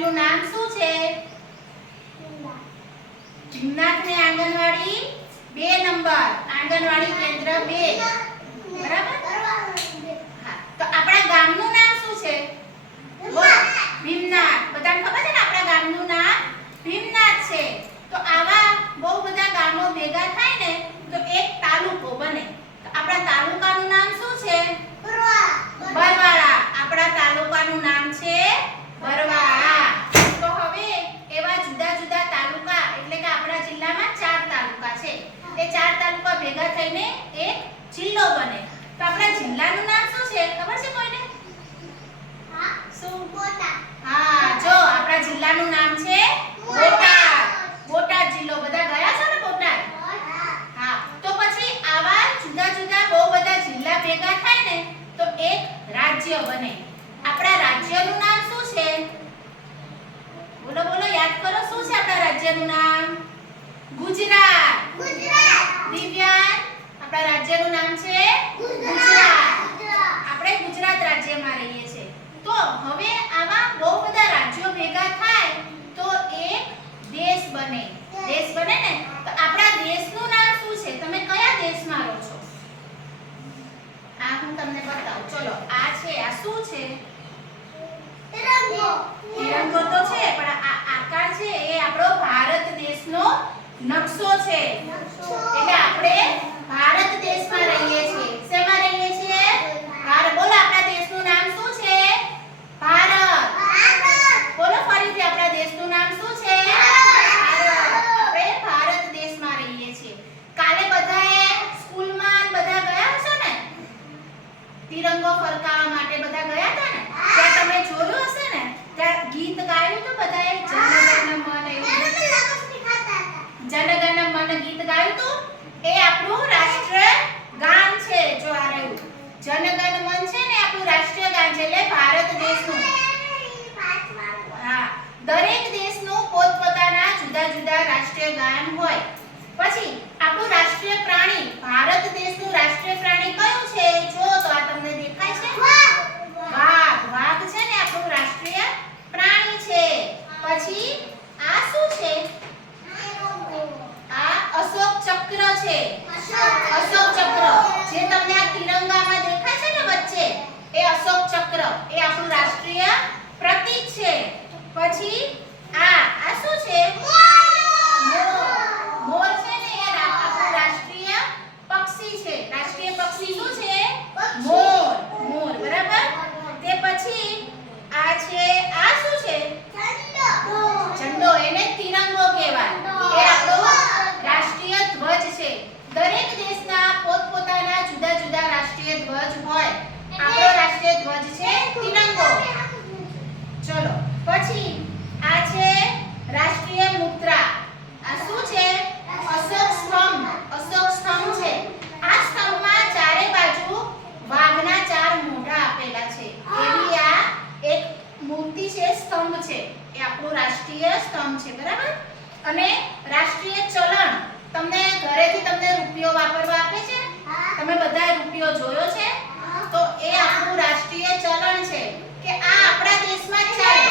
આંગણવાડીનું નામ શું છે? ભીમનાથની આંગણવાડી બે નંબર. આંગણવાડી કેન્દ્ર બે. બરાબર? હા. તો આપણા ગામનું નામ શું છે? ભીમનાથ બધાને ખબર છે ને આપણા ગામનું નામ ભીમનાથ છે તો આવા બહુ બધા ગામો ભેગા થાય ને તો એક તાલુકો બને તો આપણા તાલુકાનું નામ શું છે બરવાળા આપણા તાલુકાનું નામ છે બરવાળા તો હવે એવા જુદા જુદા તાલુકા એટલે કે આપણા જિલ્લામાં ચાર તાલુકા છે એ ચાર તાલુકા ભેગા થઈને એક જિલ્લો બને. તો આપણા જિલ્લાનું નામ શું છે? ખબર છે કોઈને? શું? હા જો આપણા જિલ્લાનું નામ છે બોટાદ. બોટાદ જિલ્લો. બધા ગયા છો ને બોટાદ? હા. તો પછી આવા જુદા જુદા બહુ બધા જિલ્લા ભેગા થાય ને તો એક રાજ્ય બને. આપણા રાજ્યનું નામ શું છે? બોલો બોલો યાદ કરો શું છે આપણા રાજ્યનું નામ ગુજરાત દિવ્યાન આપણા રાજ્યનું નામ છે ગુજરાત. આપણે ગુજરાત રાજ્યમાં રહીએ છીએ. તો હવે આવા બહુ બધા રાજ્યો ભેગા થાય તો એક દેશ બને. દેશ બને ને? તો આપણા દેશનું નામ શું છે? તમે કયા દેશમાં રહો છો? આ હું તમને બતાવું. ચલો આ છે આ શું છે? તિરંગો તો છે પણ આ આકાર છે એ આપણો ભારત દેશનો નકશો છે એટલે આપણે ભારત દેશમાં રહીએ છીએ શેમાં રહીએ છીએ ભારત બોલો આપણા દેશનું નામ શું છે ભારત બોલો ફરીથી આપણા દેશનું નામ શું છે ભારત આપણે ભારત દેશમાં રહીએ છીએ કાલે બધાએ સ્કૂલમાં ને બધા ગયા હશો ને તિરંગો ફરકાવવા માટે બધા ગયા હતા ને ત્યાં તમે જોયું હશે ને ત્યાં ગીત ગાયું હતું બધાએ જનગણ મન એવું જનગણ મન ગીત ગાયું હતું એ આપણું રાષ્ટ્ર ગાન છે જો આ રહ્યું જનગણ મન છે ને આપણું રાષ્ટ્રીય ગાન છે એટલે ભારત દેશનું હા દરેક દેશનું પોતપોતાના જુદા જુદા રાષ્ટ્રીય ગાન હોય. પછી આપણું રાષ્ટ્રીય પ્રાણી ભારત દેશનું રાષ્ટ્રીય પ્રાણી કયું છે? જો તો આ તમને દેખાય છે. વાઘ. વાઘ. છે ને આપણું રાષ્ટ્રીય પ્રાણી છે. પછી આ શું છે? આ અશોક ચક્ર છે. અશોક ચક્ર. જે તમને આ તિરંગામાં દેખાય છે ને વચ્ચે એ અશોક ચક્ર એ આપણું રાષ્ટ્રીય પ્રતીક છે પછી આ આ શું છે મોર મોર છે ને એ રા- આપણું રાષ્ટ્રીય પક્ષી છે રાષ્ટ્રીય પક્ષી શું છે મોર મોર બરાબર તે પછી આ છે આ શું છે ઝંડો એને તિરંગો કહેવાય એ આપણો રાષ્ટ્રીય ધ્વજ છે દરેક દેશના પોતપોતાના જુદા જુદા રાષ્ટ્રીય ધ્વજ હોય આપણો રાષ્ટ્રીય ધ્વજ છે તિરંગો ચલો પછી આ છે રાષ્ટ્રીય મુદ્રા આ શું છે અશોક સ્તંભ અશોક સ્તંભ છે આ સ્તંભમાં ચારે બાજુ વાઘના ચાર મોઢા આપેલા છે એવી આ એક મૂર્તિ છે સ્તંભ છે એ આપણું રાષ્ટ્રીય સ્તંભ છે બરાબર? અને રાષ્ટ્રીય ચલણ તમને ઘરેથી તમને રૂપિયો વાપરવા આપે છે? તમે બધા રૂપિયો જોયો છે? તો એ આપણું રાષ્ટ્રીય ચલણ છે કે આ આપણા દેશમાં ચાલે.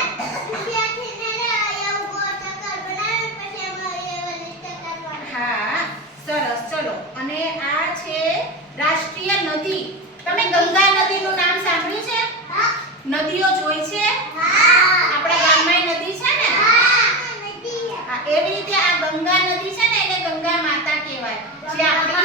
હા સરસ ચલો. અને આ છે રાષ્ટ્રીય નદી. તમે ગંગા નદીનું નામ સાંભળ્યું છે? નદીઓ જોઈ છે? 对你干